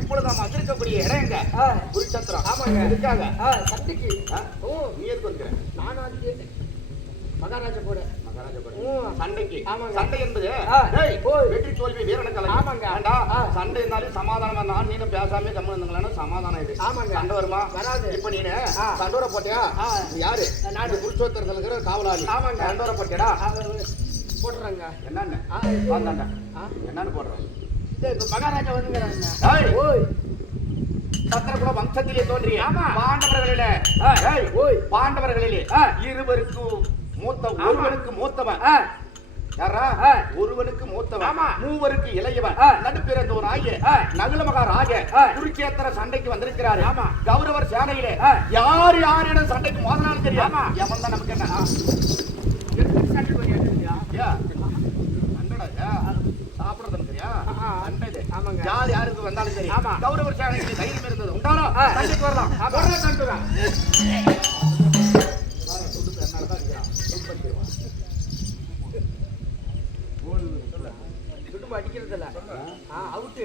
இப்பொழுது நாம் வந்திருக்கக்கூடிய இடம் எங்க? குருச்சத்திரம். ஆமாங்க. எதுக்காக? சண்டைக்கு. நீ எதுக்கு வந்துக்கிற? நானும் அதுக்கு மகாராஜா கூட சண்டைக்கு. சண்டை என்பது வெற்றி தோல்வி வீரனுக்கு. ஆமாங்க. சண்டை இருந்தாலும் சமாதானமா நான் நீனும் பேசாம கம்மன் இருந்தாங்களா சமாதானம் இது. ஆமாங்க. சண்டை வருமா? வராது. இப்ப நீனு சண்டோர போட்டியா? யாரு? நான் குருச்சோத்திரத்துல இருக்கிற காவலாளி. ஆமாங்க. சண்டோர போட்டியடா போடுறாங்க. என்னன்னு என்னன்னு போடுறேன். இப்ப மகாராஜா வந்துங்கிறாங்க. சத்திரகுல வம்சத்திலே தோன்றிய பாண்டவர்களிலே இருவருக்கு மூத்த ஒருவனுக்கு மூத்தவன் யாரா? ஒருவனுக்கு மூத்தவன், மூவருக்கு இளையவன், நடுப்பிறந்தவன் ஆகிய நகுல மகாராஜ குருச்சேத்திர சண்டைக்கு வந்திருக்கிறாரு. கௌரவர் சேனையிலே யார் யாரிடம் சண்டைக்கு மோதனாலும் தெரியும். எவன் தான் நமக்கு என்ன சாப்பிடுறது தெரியா? யார் யாருக்கு வந்தாலும் சரி கௌரவர் சேனைக்கு தைரியம் இருந்தது உண்டானோ சண்டைக்கு வரலாம். அடிக்கிறதுல அவுட்டு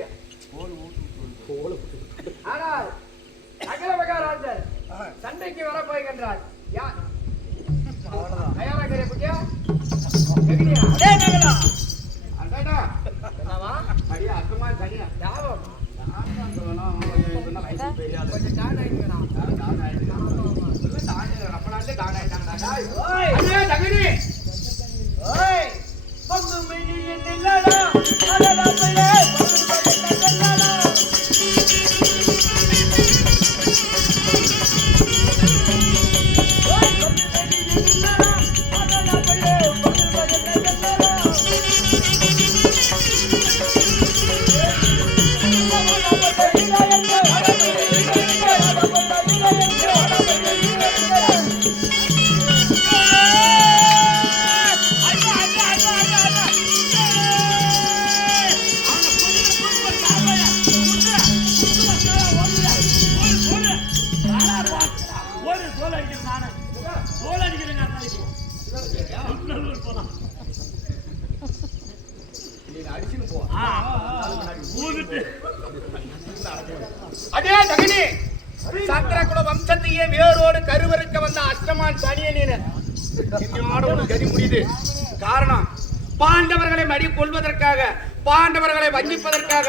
ஆனால் நகர மகாராஜர் சண்டைக்கு வர போகின்றார். யார் தயாராக குட்டியா? அக்கமா தனியா கொஞ்சம் டான் ஆயிடுவேன். அப்பனாலே டான் ஆயிட்டாங்க. சத்திரகுல வம்சத்தையே வேரோடு கருவறுக்க வந்த அஷ்டமான் சனியனோட கதி முடியுது. காரணம் பாண்டவர்களை மடி கொள்வதற்காக, பாண்டவர்களை வஞ்சிப்பதற்காக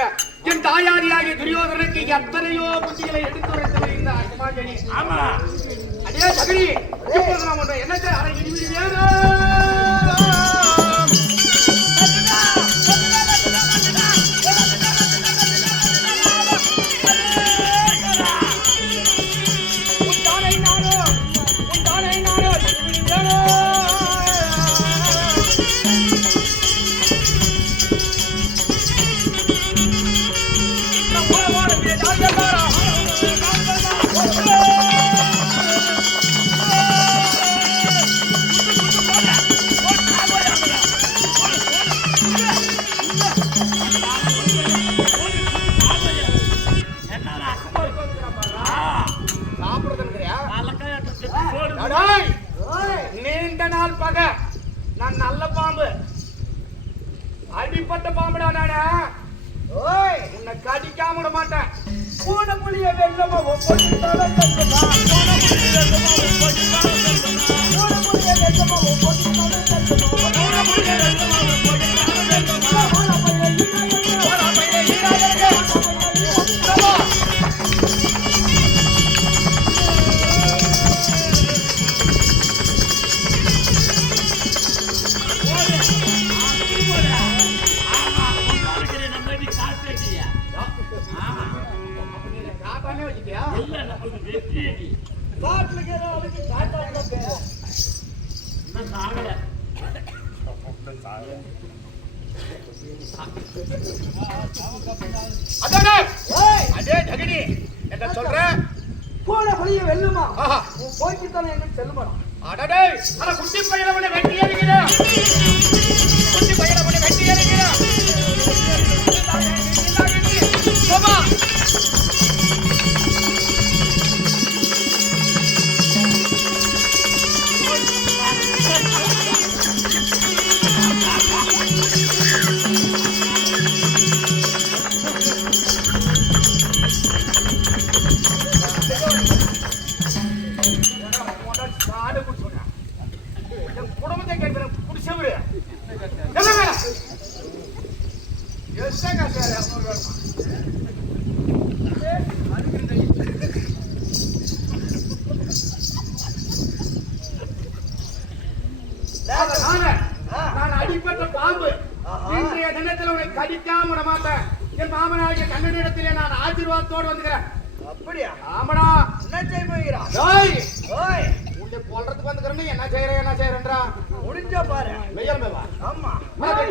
என் தாயாரியாகிய துரியோதனுக்கு எத்தனையோ புத்திகளை எடுத்துரைத்தவர் இந்த அஷ்டமான் சனி. ஆமா அதே சகனி என்ன அரை இடிவிடி வேணும். நீண்ட நாள் பக நான் நல்ல பாம்பு அடிப்பட்ட பாம்புடா. நானே உன்னை கடிக்காம விட மாட்டேன். பூனை புளிய வெள்ளமா அதே ஜகனி என்ன சொல்ற? போன வழிய வெல்லுமா போய்க்குத்தானே என்ன செல்லுமா? அடடே அட குட்டி பையலவனை வெட்டி ஏறிக்கிறா, குட்டி பையலவனை வெட்டி ஏறிக்கிறா. சோமா படிக்காம விட மாட்டேன். என் மாமனாகிய கண்ணனிடத்திலே நான் ஆசீர்வாதத்தோடு வந்துக்கிறேன். அப்படியா? ஆமாடா. என்ன செய்ய போகிறான்? டேய் ஓய், உன்னை கொல்றதுக்கு வந்துக்கிறேன்னு என்ன செய்யறேன்றா? முடிஞ்சா பாரு. மெய்யலுமே வா. ஆமா. பாரு.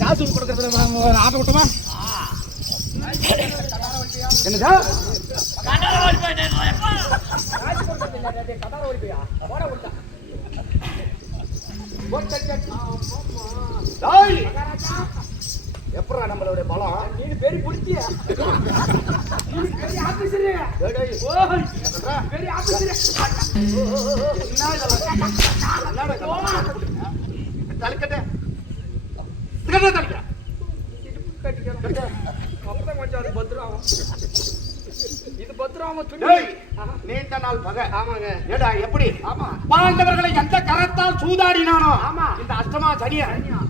காசு கொடுக்கறது ஆட்ட விட்டுமா? என்னதா எப்படா நம்மளுடைய பலம்? நீ பெரிய புடிச்சியா? பெரிய ஆபீசர். பெரிய ஆபீசர். தலைக்கட்டே கொஞ்சம் அது பத்திரம். இது பத்திரம் நீண்ட நாள் பகை. ஆமாங்க. ஏடா எப்படி? ஆமா. பாண்டவர்களை எந்த கரத்தால் சூதாடினானோ ஆமா இந்த அஷ்டமா சனிய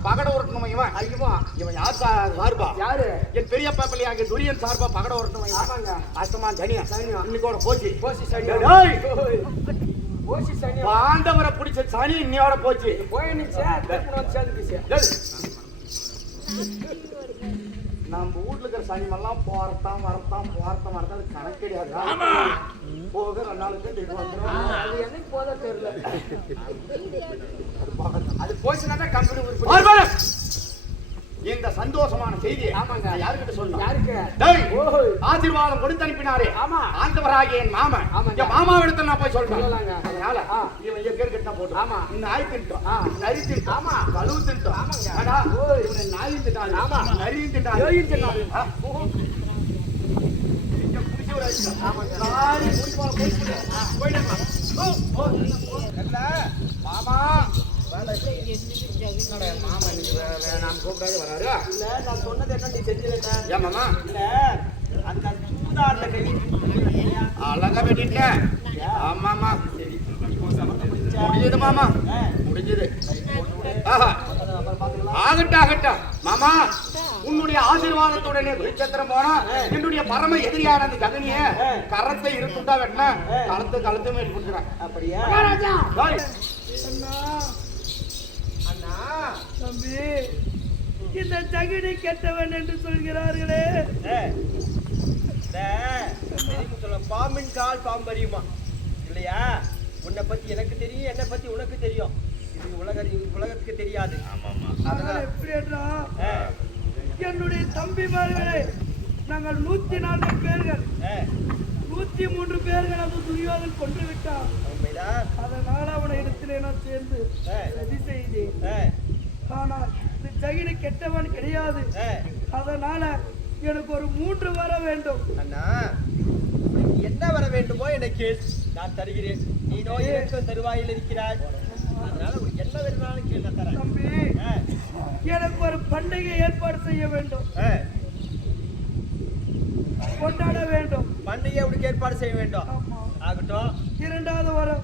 பகட உருட்டணும். இவன் ஐயோ இவன் யார் சார்பா? யாரு? என் பெரிய பாப்பலியாங்க துரியன் சார்பா பகட உருட்டணும். ஆமாங்க. அஷ்டமா சனியா இன்னைக்கோட போச்சு. போசி சனியா. போசி சனியா. பாண்டவரை பிடிச்ச சனி இன்னையோட போச்சு. போய் நிச்சய நம்ம வீட்டுல இருக்கிற சனிமெல்லாம் போறத்தான் வரத்தான் அது கணக்கு கிடையாது. போக 2 நாளுக்கு வந்துடும். அது என்னைக்கு போதா தெரியல. அது போச்சுன்னா கம்பெனி இந்த சந்தோஷமான செய்தி ஆமாங்க யாருக்கிட்ட சொல்லணும்? யாருக்கு? ஆசீர்வாதம் கொடுத்து அனுப்பினாரே ஆமா ஆண்டவராகிய என் மாமன். என் மாமாவிடத்துல நான் போய் சொல்றேன். அதனால இவன் பேர் கிட்ட போட்டு ஆமா நாய் தின்ட்டோம், நரி தின்ட்டோம், ஆமா கழுவு தின்ட்டோம். ஆமாங்க இவனை நாய் தின்ட்டான். ஆமா நரி தின்ட்டான். மாமா நான் கூப்பிடாது வராரு. இல்ல நான் சொன்னது என்ன நீ செஞ்சுட்டேன். ஏன் மாமா? இல்ல அந்த சூதாட்ட கை அழகா வெட்டிட்டேன். ஆமாமா முடிஞ்சது மாமா, முடிஞ்சது. ஆகட்டும் மாமா, உன்னுடைய ஆசீர்வாதத்துடனே குருச்சத்திரம் போனா என்னுடைய பரம எதிரியான அந்த ககனிய கரத்தை இருக்குண்டா வெட்டின கழுத்து மேட்டு கொடுக்குறேன். அப்படியா? அண்ணா தம்பி, இந்த தகுதி கெட்டவன் என்று சொல்கிறார்களே, பாம்பின் கால் பாம்பரியுமா இல்லையா? உன்னை பத்தி எனக்கு தெரியும், என்னை பத்தி உனக்கு தெரியும். இது உலகத்துக்கு தெரியாது. எப்படி என்னுடைய தம்பிமார்களே, நாங்கள் 104 பேர்கள், 103 பேர்கள் அது துரியோதன் கொண்டு விட்டான். அதனால அவனை இடத்திலே நான் சேர்ந்து சதி செய்தேன். ஆனால் இந்த ஜகினி கெட்டவன் கிடையாது. அதனால எனக்கு ஒரு 3 வர வேண்டும். அண்ணா, என்ன வர வேண்டுமோ எனக்கு நான் தருகிறேன். நீ நோய் தருவாயில் இருக்கிறாய். அதனால உனக்கு என்ன வேணும்னாலும் கேள்வி தரேன். தம்பி, எனக்கு ஒரு பண்டிகை ஏற்பாடு செய்ய வேண்டும், கொண்டாட வேண்டும். பண்டிகை உனக்கு ஏற்பாடு செய்ய வேண்டும். ஆகட்டும். 2வது வரம்,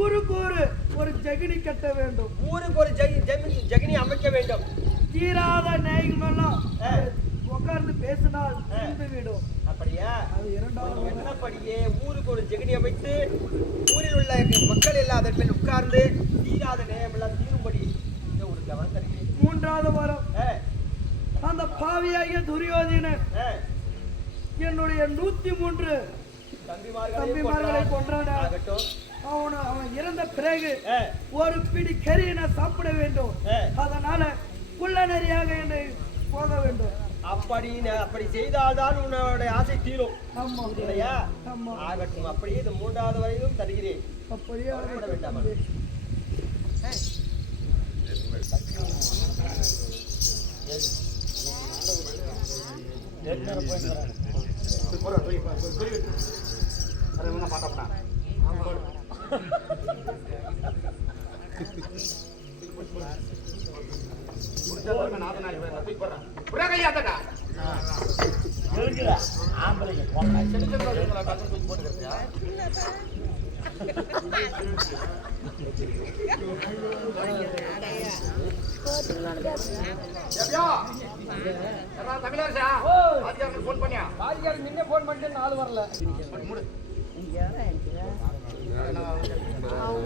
ஊருக்கு ஒரு ஜகினி கட்ட வேண்டும். ஊருக்கு ஒரு ஜகினி அமைக்க வேண்டும். தீராத நேயங்களெல்லாம் உட்கார்ந்து பேசினால் விடும். அப்படியா? அது 2வது என்னப்படியே ஊருக்கு ஒரு ஜெகினி அமைத்து ஊரில் உள்ள மக்கள் இல்லாத மேல் உட்கார்ந்து தீராத நேயம் எல்லாம் தீரும்படி ஒரு கவனம் தருகிறேன். 3வது வரம், அந்த பாவியாகிய துரியோதனன் என்னுடைய 103 தம்பிமார்களை கொன்றான். அவன் இறந்த பிறகு ஒரு பிடி கறியை நான் சாப்பிட வேண்டும். அதனால குள்ள நெறியாக என்னை போக வேண்டும். அப்படி செய்தால்தான் உன்னோட ஆசை தீரும் இல்லையா? ஆகட்டும். அப்படியே இது 3வது வரையிலும் தருகிறேன். அப்படியே வேண்டாம். தமிழரசா போன் பண்ணியா பாதிக்காரன் நின்னே போன் பண்ணிட்டு 4 வரல மூடு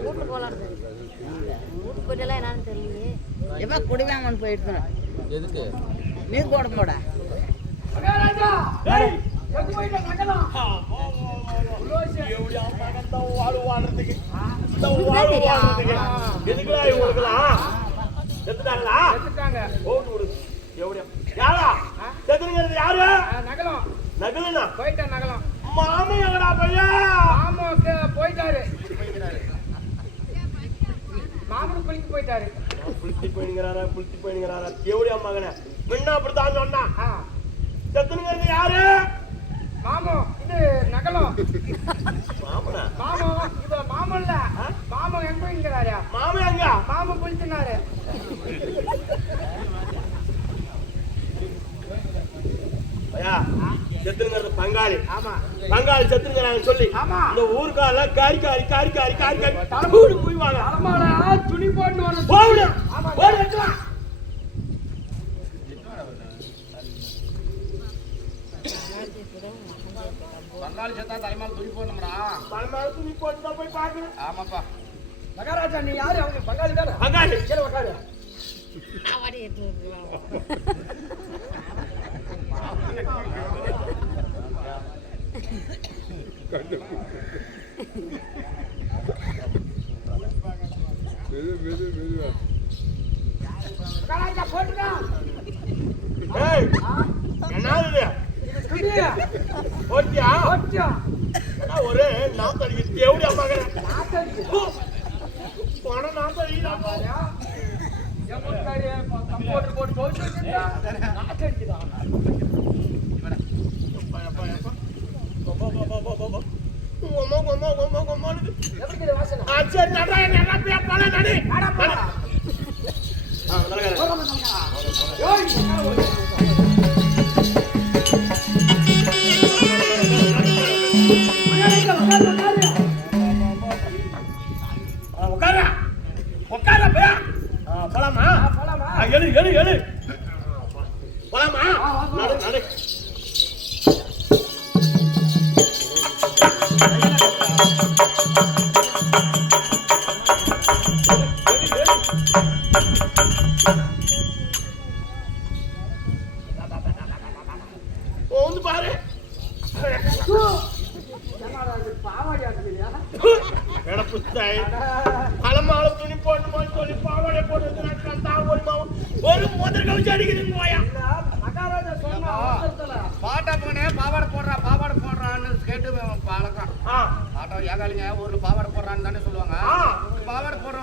வீட்டுக்கு போகலான்னு வீட்டுக்கு போயிட்டெல்லாம் என்னன்னு தெரியலையே எப்போ குடிவாங்கன்னு போயிட்டு எதுக்கு நீர் போட போட மகாராஜா எங்க போயிட்ட நகலாம் போயிட்டேன் நகலம் மாமன் எங்கடா பையா மாமாவுக்கு போயிட்டாரு மாமனுக்கு குளிக்க போயிட்டாரு புளித்தி போயிங்கிறாரா தேவடியா மகனே முன்ன அப்படித்தான் சொன்னா செத்துனுங்கிறது யாரு மாமோ இது நகலம் மாமனா மாமோ இது மாமன் இல்ல மாமோ எங்க போயிங்கிறாரு மாமன் எங்க மாமன் குளிச்சினாரு ஐயா செத்துங்கிறது பங்காளி ஆமா பங்காளி செத்துங்கிறாங்க சொல்லி ஆமா. இந்த ஊருக்கால காரி தலைமூடி போய்வாங்க தலைமால துணி போட்டு வரணும் போவிடு ஆமா. போடு வெட்டலாம் பங்காளி செத்தா தலைமால் துணி போடணும்டா தலைமால துணி போட்டு தான் போய் பார்க்கணும் ஆமாப்பா மகாராஜா நீ யாரு அவங்க பங்காளி தானே பங்காளி கீழே உட்காரு அவடி எடுத்து மகாராஜா போட்டுடா ஏய் என்னது துணி போட்டியா போட்டியா ஒரு நாத்தடிக்கு தேவடியா மகனே நாத்தடிக்கு போன நாத்தடிக்கு எம்முட்டாரி கம்போட்டர் போட்டு போட்டு வச்சிருந்தா நாத்தடிக்குதா எப்படி வாசனை போலாமா எழு எழு எழு போலாமா நடு நடு வந்து பாரு பாவாடி ஆடுறியா எடப்புத்தாய் அலமால துணி போட்டுமா சொல்லி பாவாடை போட்டு ஒரு முதல் கவிச்சு அடிக்குதுன்னு போயா மகாராஜா சொன்ன அவசரத்துல பாட்டா போனே பாவாடை போடுறான்னு கேட்டு பழக்கம் ஆட்டோ ஏகாலிங்க ஊர்ல பாவாடை போடுறான்னு தானே சொல்லுவாங்க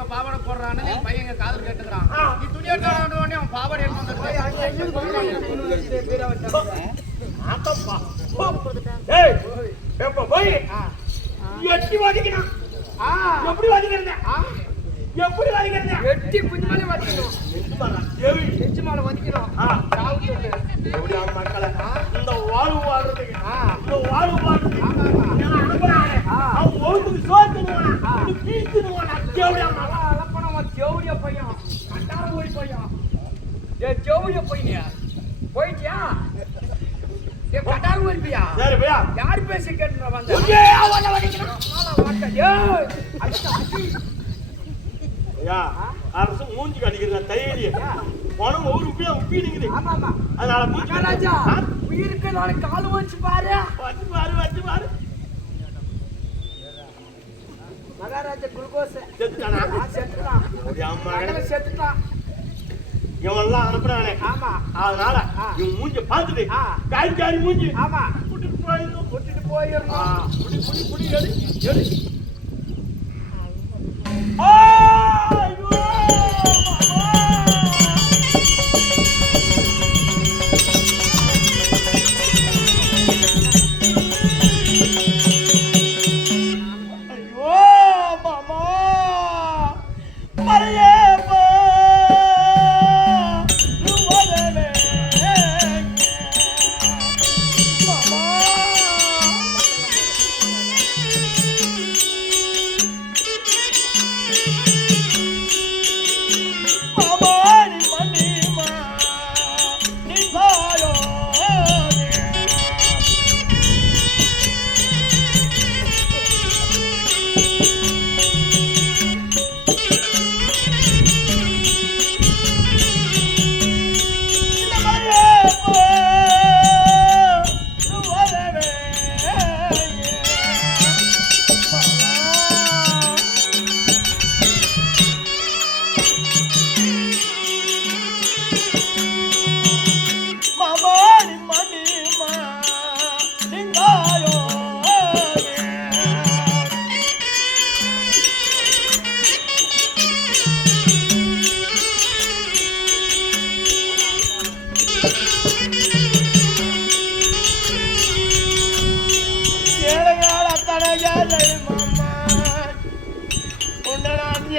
பாவாடை போடுறான்னு என் பையன் காதல் கேட்டுக்கிறான் நீ துணி எடுத்து உடனே அவன் பாவாடை எடுத்து ஆட்டப்பா ஏய் எப்ப போய் எட்டி வாதிக்கணும் எப்படி வாதிக்கிறது எப்படி வாதிக்கிறது வெட்டி குஞ்சு மேலே வதிக்கணும் தேவி நெஞ்சு மேலே வதிக்கணும் எப்படி மக்களை இந்த வாழ்வு வாழ்றதுக்கு இந்த வாழ்வு வாழ்றதுக்கு அவன் ஒழுங்குக்கு சோத்துனுவானா பீத்துனுவானா தேவடியா அலப்பணம் ஜவுரிய பையன் கட்டார ஓடி பையன் ஏ ஜவுரிய பையனியா போயிட்டியா ஏ கட்டார ஓடிப்பியா சரி பையா யார் பேசி கேட்டு வந்த ஐயா அரசு மூஞ்சி கடிக்கிற தைரிய பணம் ஒரு உப்பி நிக்குது ஆமா ஆமா அதனால மூஞ்சி மகாராஜா உயிருக்கு நாளைக்கு கால் வச்சு பாரு வச்சு பாரு மகாராஜா குளுக்கோஸ் செத்துட்டானா செத்துட்டான் மகனை செத்துட்டான் இவன்லாம் அனுப்புறானே ஆமா அதனால இவன் மூஞ்சி பார்த்துட்டு காரி மூஞ்சி ஆமா விட்டுட்டு போயிடணும் புடி எடு ஐயோ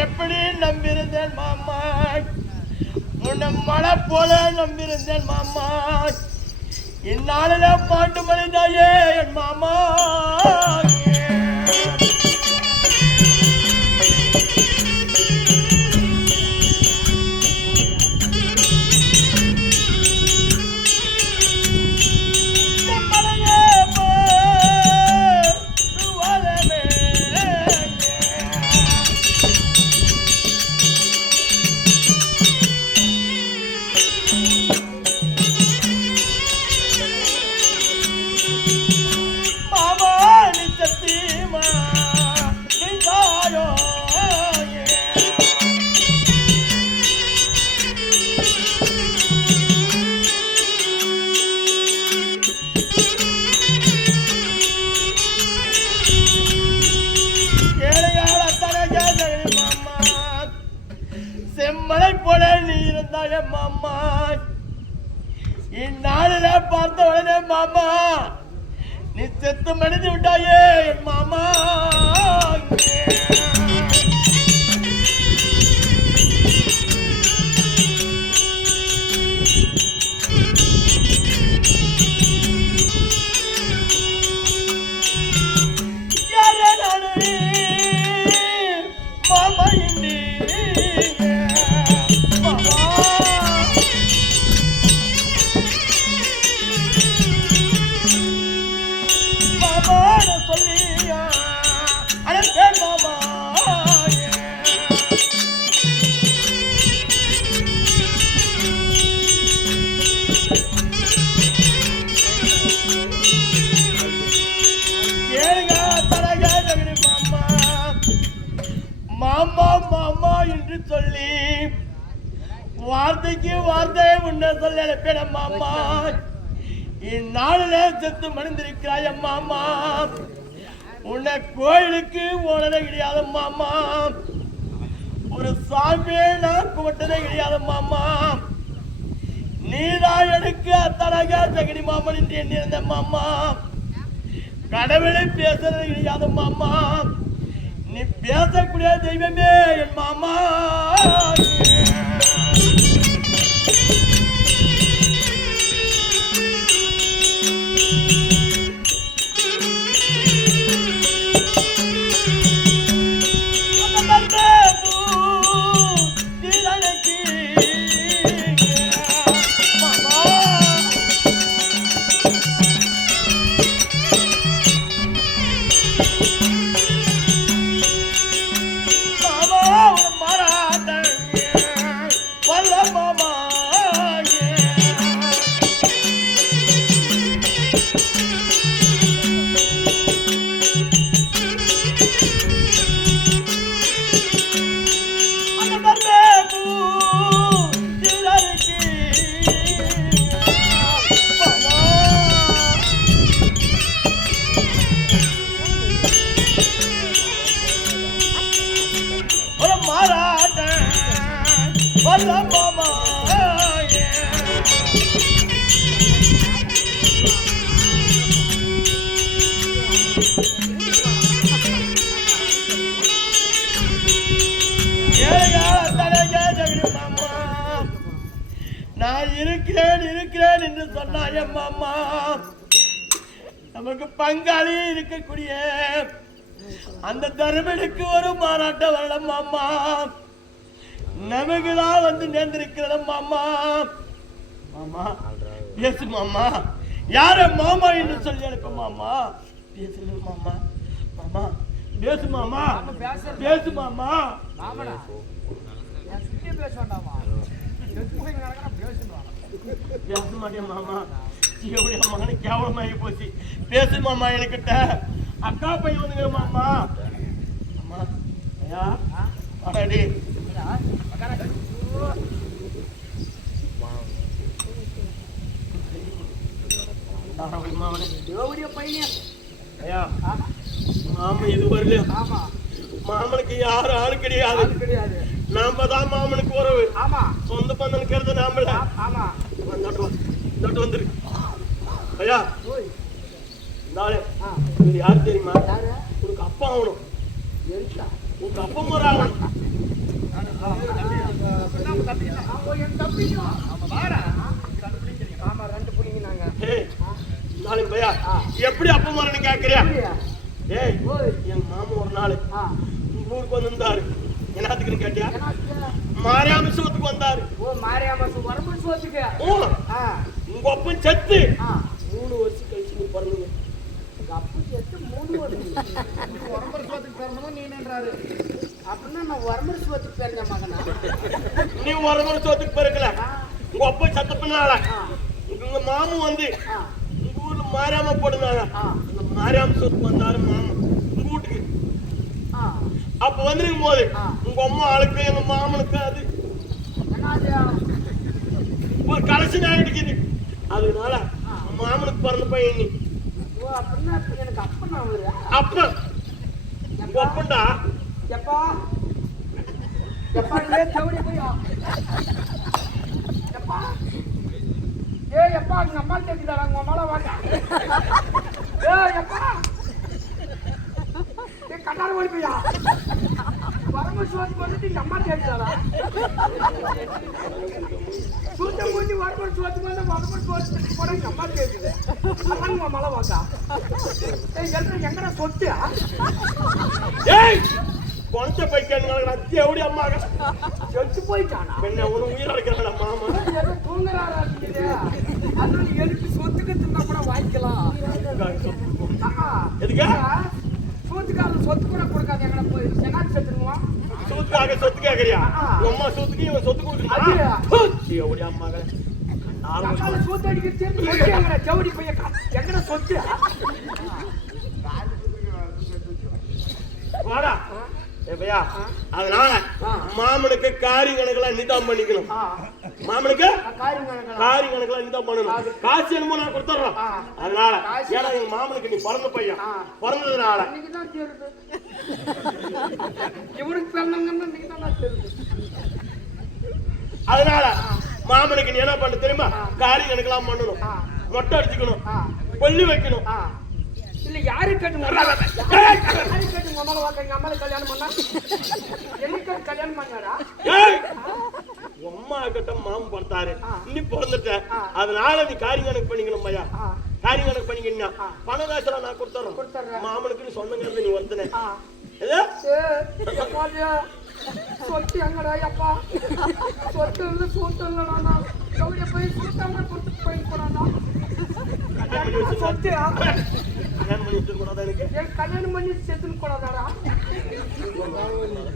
எப்படி நம்பியிருந்தேன் மாமா, உன்னை மழை போல நம்பியிருந்தேன் மாமா. இந்நாளில பாட்டு மனிதாயே என் மாமா. செம்மலை போல நீ இருந்தாய மாமா. இந்நாளில பார்த்த உடனே மாமா நீ செத்து மனித விட்டாயே என் மாமா. மாமா மாமா என்று சொல்லி வார்த்தைக்கு வார்த்தை உன்னை சொல்ல எழுப்பின மாமா. இந்நாளில செத்து மணிந்திருக்கிறாய் மாமா. உன்னை கோயிலுக்கு ஓனதே கிடையாது மாமா. ஒரு சாமியை நான் கும்பிட்டதே கிடையாது மாமா. நீதான் எனக்கு அத்தனக சகடி மாமன் என்று எண்ணிருந்த மாமா. கடவுளை பேசுறது கிடையாது மாமா. நீ பேசக்கூடிய தெய்வமே என் மாமா. நான் இருக்கிறேன் இருக்கிறேன் என்று சொன்னாய மாமா. நமக்கு பங்காளி இருக்கக்கூடிய அந்த தர்மனுக்கு ஒரு மாநாட்டம் வரலாம் மாமா. நமக்குதான் வந்து நேர்ந்திருக்கிறத மாமா. மாமா பேசு மாமா. யார மாமா என்று சொல்லி எனக்கு மாமா. பேசு மாமா. மாமா பேசு மாமா. பேசு மாமா. பேச மாட்டேன் மாமா. எவ்வளவு மகனை கேவலமாகி போச்சு. பேசு மாமா. எனக்கிட்ட அக்கா பையன் வந்துங்க மாமா. அம்மா ஐயா அடி மாமா இது வரல. மாமனுக்கு யாரும் ஆளு கிடையாது. நாம தான் மாமனுக்கு உறவு. சொந்த பந்தனுக்கு நாம வந்துரு ஐயா. யாரு தெரியுமா? உனக்கு அப்பா ஆகணும். உனக்கு அப்பா முறை ஆகணும். என் தம்பியும் ஆமா வாடா ஆமா 2 புள்ளிங்க நாங்க ஏய் நாளைக்கு பையா எப்படி அப்பா மரன்னு கேக்குறியா ஏய் என் மாமா ஒரு நாள் ஊருக்கு வந்திருந்தாரு என்னத்துக்குன்னு கேட்டியா மாரியாம சோத்துக்கு வந்தாரு ஓ மாரியாமா வரம்பு சோத்துக்கு ஓ உங்க அப்பன் செத்து 3 வருஷம் கழிச்சு நீ பிறந்தீங்க அப்பு செத்து 3 வருஷம் வரம்பர் சோத்துக்கு பிறந்தவன் நீ என்னன்றாரு அப்படின்னா நான் வரம்பு சோத்துக்கு பிறந்த மகனா நீ வரம்பர் சோத்துக்கு பிறக்கல உங்க அப்பன் செத்த பின்னால உங்க மாமு வந்து உங்க ஊர்ல மாரியாம போடுனாங்க அந்த மாரியாம சோத்துக்கு வந்தாரு மாமா உங்க வீட்டுக்கு அப்ப வந்துருக்கும் போது உங்க அம்மா ஆளுக்கு எங்க மாமனுக்கு அது ஒரு கடைசி நாள் இருக்குது அதனால மாமனுக்கு பிறந்த பையன் நீ ஓ அப்படின்னா எனக்கு அப்பன் அவரு அப்பன் உங்க அப்பன்டா எப்பா எப்பா ஏ தவறி போயா எப்பா ஏ எப்பா உங்க அம்மா கேக்குதாடா உங்க அம்மால வாங்க ஏ எப்பா ஏ கட்டார ஓடி போயா வரம்பு சோத்துக்கு வந்துட்டு எங்க அம்மா கேக்குதாடா சூத்த மூஞ்சி வரம்பு சோத்துக்கு வந்து வரம்பு சோத்துக்கு போட எங்க அம்மா கேக்குது அதான் உங்க அம்மால வாங்க ஏய் எங்கடா சொத்தியா ஏய் குழந்தை பைக்கானுங்க தேவடி அம்மா செத்து போயிட்டானா என்ன உன உயிரா இருக்கிறாடா மாமா ஏதோ தூங்குறாரா இருக்குது அதனால எடுத்து சொத்துக்கு தின்னா கூட வாங்கிக்கலாம் எதுக்கு சோத்துக்காரன் சொத்து கூட கொடுக்காது எங்கட போய் செனாக்கு செத்துருவான் சூத்துக்காக சொத்து கேக்குறியா உங்க அம்மா சொத்துக்கு இவன் சொத்து கொடுக்கணும் தேவடி அம்மா தக்கால சோத்து அடிக்க சேர்ந்து சொத்து எங்கட ஜவுடி பைய எங்கட சொத்து வாடா ஏ பையா அதனால மாமனுக்கு காரி கணக்கெல்லாம் நீதான் பண்ணிக்கணும் மாமனுக்கு காரி கணக்கெல்லாம் நீதான் பண்ணணும் காசு என்னமோ நான் கொடுத்துட்றோம் அதனால ஏன்னா எங்க மாமனுக்கு நீ பிறந்த பையன் பிறந்ததுனால இன்னைக்குதான் தெரியுது இவனுக்கு பிறந்தவங்க இன்னைக்குதான் தெரியுது அதனால மாமனுக்கு நீ என்ன பண்ண தெரியுமா காரி கணக்கெல்லாம் பண்ணணும் மொட்டை அடிச்சுக்கணும் கொல்லி வைக்கணும் இல்ல யாரு கேட்டுங்க யாரு கேட்டுங்க அம்மாவை வாக்க எங்க அம்மாவை கல்யாணம் பண்ணா எனக்கு கல்யாணம் பண்ணாரா அம்மா கிட்ட மாமன் பிறந்தாரு நீ பிறந்துட்ட அதனால நீ காரி கணக்கு பண்ணிக்கணும் பையா காரி கணக்கு பண்ணிக்கிட்டா பண காசுலாம் நான் கொடுத்துறேன் மாமனுக்கு சொந்தங்கிறது நீ ஒருத்தனே சொத்து எங்கடா அப்பா சொத்து இருந்து சூட்டு இல்லடா கவுடிய போய் சூட்டாம கொடுத்து போய் போறானா சொத்து கல்யாணம் பண்ணி வச்சு கூடாதா எனக்கு கல்யாணம் பண்ணி செத்துன்னு கூடாதாடா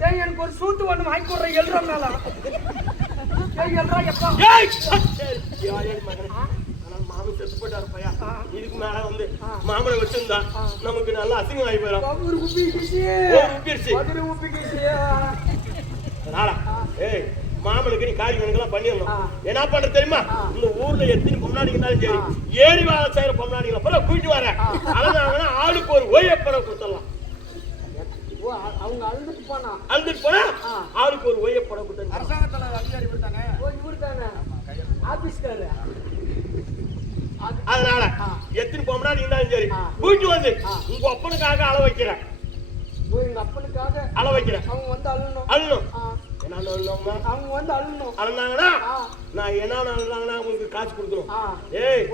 ஏய் எனக்கு ஒரு சூட்டு ஒண்ணு வாங்கி கொடுறேன் எழுறாங்களா ஏய் எழுறா எப்பா மாமன் செத்து போயிட்டாரு பையா இதுக்கு மேல வந்து மாமனை வச்சிருந்தா நமக்கு நல்லா அசிங்கம் ஆகி போயிடும் அதனால ஏய் மாமனுக்கு நீ காரியம் கணக்கெல்லாம் பண்ணிடணும் என்ன பண்ற தெரியுமா இந்த ஊர்ல எத்தனை பொம்னாடிங்க இருந்தாலும் சரி ஏரி வேலை செய்யற பொம்னாடிங்களை போல கூட்டிட்டு வர அழுதாங்கன்னா ஆளுக்கு ஒரு ஓய்யப்படம் கொடுத்துடலாம் அவங்க அழுதுட்டு போனா ஆளுக்கு ஒரு ஓய்யப்படம் கொடுத்து அரசாங்கத்துல அதிகாரி விட்டானே ஓ இவரு தானே ஆபீஸ்காரரு அதனால எத்தனை பொம்னாடி இருந்தாலும் சரி கூட்டி வந்து உங்க அப்பனுக்காக அள வைக்கிறேன் எங்க அப்பனுக்காக அள வைக்கிறேன் அவங்க வந்து அழுணும் அவங்க வந்து அழுந்தாங்கன்னா நான் என்ன அழுதாங்கன்னா உங்களுக்கு காசு கொடுக்கணும் ஏய்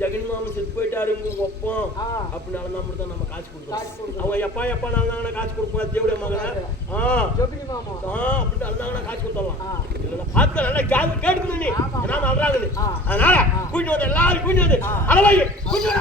ஜெகன் மாமன் செத்து போயிட்டாரு உங்க ஒப்பம் அப்படின்னு அழுந்தா மட்டும் தான் நம்ம காசு கொடுக்கணும் அவங்க எப்பா எப்பா அழுந்தாங்கன்னா காசு கொடுப்போம் தேவடைய மகனை ஜெகனி மாமா அப்படின்னு அழுந்தாங்கன்னா காசு கொடுத்துடலாம் இல்லைன்னா பார்த்து நல்லா கேட்டுக்கணும் நீ என்ன அழுறாங்கன்னு அதனால கூட்டி வந்து எல்லாரும் கூட்டி வந்து அளவாயி கூட்டி வர